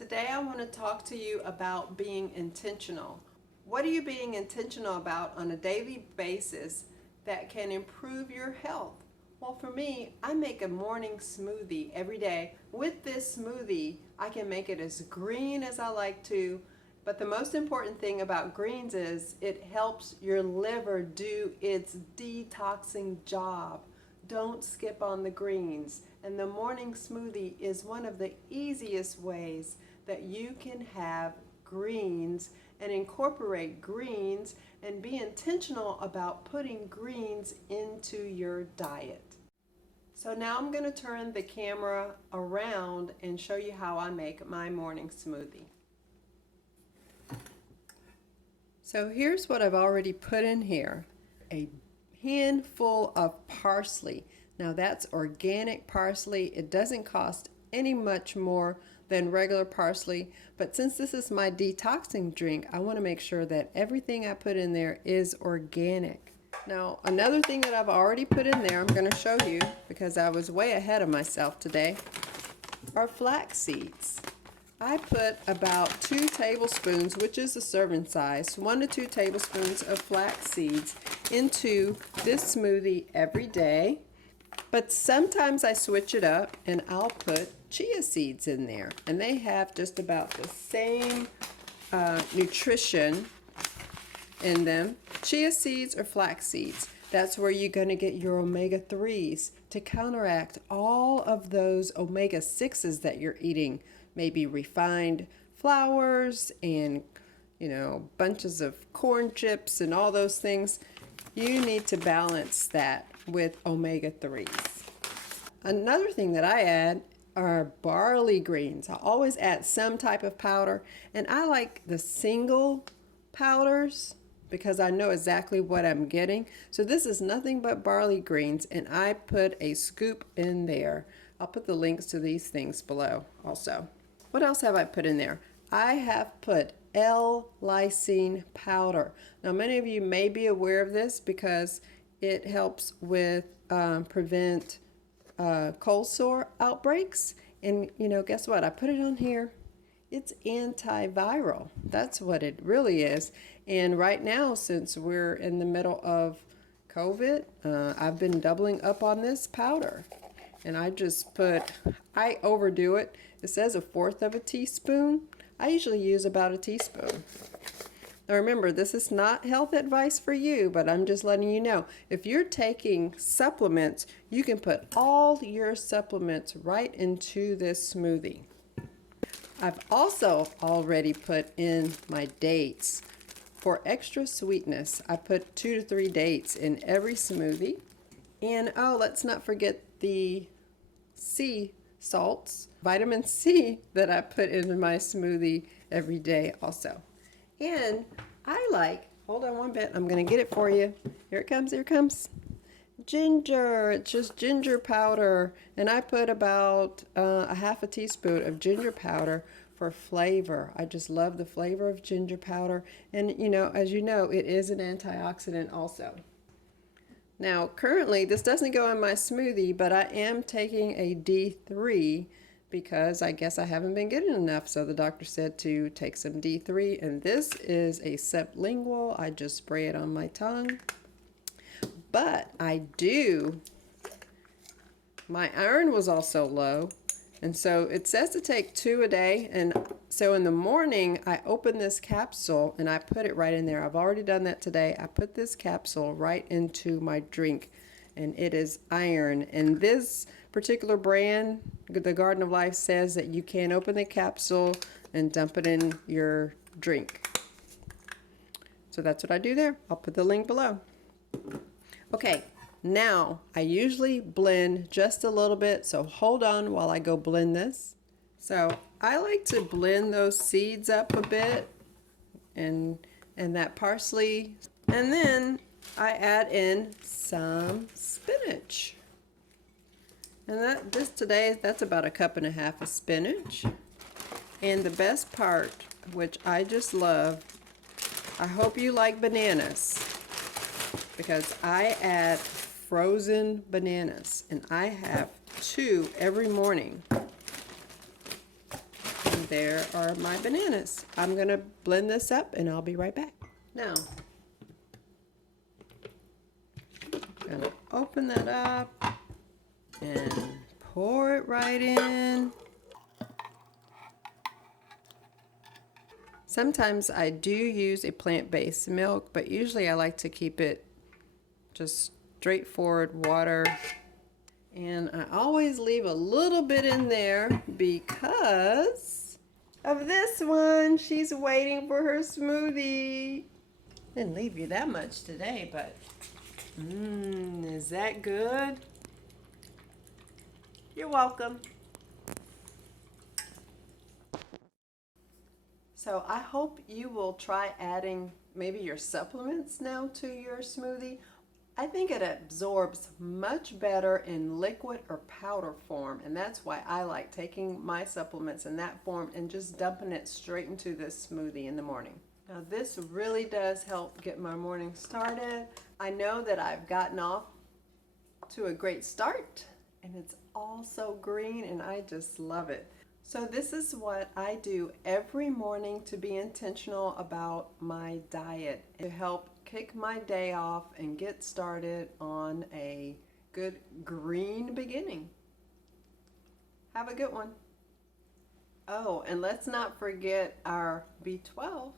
Today I want to talk to you about being intentional. What are you being intentional about on a daily basis that can improve your health? Well, for me, I make a morning smoothie every day. With this smoothie, I can make it as green as I like to, but the most important thing about greens is it helps your liver do its detoxing job. Don't skip on the greens. And the morning smoothie is one of the easiest ways that you can have greens and incorporate greens and be intentional about putting greens into your diet. So now I'm going to turn the camera around and show you how I make my morning smoothie. So here's what I've already put in here. A handful of parsley. Now that's organic parsley. It doesn't cost any much more than regular parsley, but since this is my detoxing drink, I want to make sure that everything I put in there is organic. Now another thing that I've already put in there, I'm going to show you because I was way ahead of myself today, are flax seeds. I put about 2 tablespoons, which is the serving size, 1 to 2 tablespoons of flax seeds into this smoothie every day. But sometimes I switch it up and I'll put chia seeds in there. And they have just about the same nutrition in them. Chia seeds or flax seeds. That's where you're going to get your omega-3s to counteract all of those omega-6s that you're eating. Maybe refined flours and, bunches of corn chips and all those things. You need to balance that with omega-3s. Another thing that I add are barley greens. I always add some type of powder, and I like the single powders because I know exactly what I'm getting. So this is nothing but barley greens, and I put a scoop in there. I'll put the links to these things below also. What else have I put in there? I have put L-lysine powder. Now many of you may be aware of this because it helps with prevent cold sore outbreaks. And guess what? I put it on here. It's antiviral. That's what it really is. And right now, since we're in the middle of COVID, I've been doubling up on this powder. And I overdo it. It says 1/4 of a teaspoon. I usually use about a teaspoon. Now remember, this is not health advice for you, but I'm just letting you know. If you're taking supplements, you can put all your supplements right into this smoothie. I've also already put in my dates. For extra sweetness, I put 2 to 3 dates in every smoothie. And let's not forget the sea salts, vitamin C, that I put into my smoothie every day also. And hold on one bit, I'm going to get it for you. Here it comes. Ginger. It's just ginger powder. And I put about a 1/2 teaspoon of ginger powder for flavor. I just love the flavor of ginger powder. And as you know, it is an antioxidant also. Now, currently, this doesn't go in my smoothie, but I am taking a D3 because I guess I haven't been getting enough. So the doctor said to take some D3, and this is a sublingual. I just spray it on my tongue. But my iron was also low, and so it says to take 2 a day. And so in the morning, I open this capsule and I put it right in there. I've already done that today. I put this capsule right into my drink, and it is iron. And this particular brand, the Garden of Life, says that you can open the capsule and dump it in your drink. So that's what I do there. I'll put the link below. Okay, now I usually blend just a little bit, so hold on while I go blend this. So I like to blend those seeds up a bit and that parsley, and then I add in some spinach. And that's about 1.5 cups of spinach. And the best part, which I just love, I hope you like bananas, because I add frozen bananas, and I have 2 every morning. And there are my bananas. I'm going to blend this up and I'll be right back. Now, I'm going to open that up and pour it right in. Sometimes I do use a plant-based milk, but usually I like to keep it just straightforward water. And I always leave a little bit in there because of this one. She's waiting for her smoothie. Didn't leave you that much today, but is that good? You're welcome. So I hope you will try adding maybe your supplements now to your smoothie. I think it absorbs much better in liquid or powder form, and that's why I like taking my supplements in that form and just dumping it straight into this smoothie in the morning. Now this really does help get my morning started. I know that I've gotten off to a great start, and it's all so green and I just love it. So this is what I do every morning to be intentional about my diet, to help kick my day off and get started on a good green beginning. Have a good one. Oh, and let's not forget our B12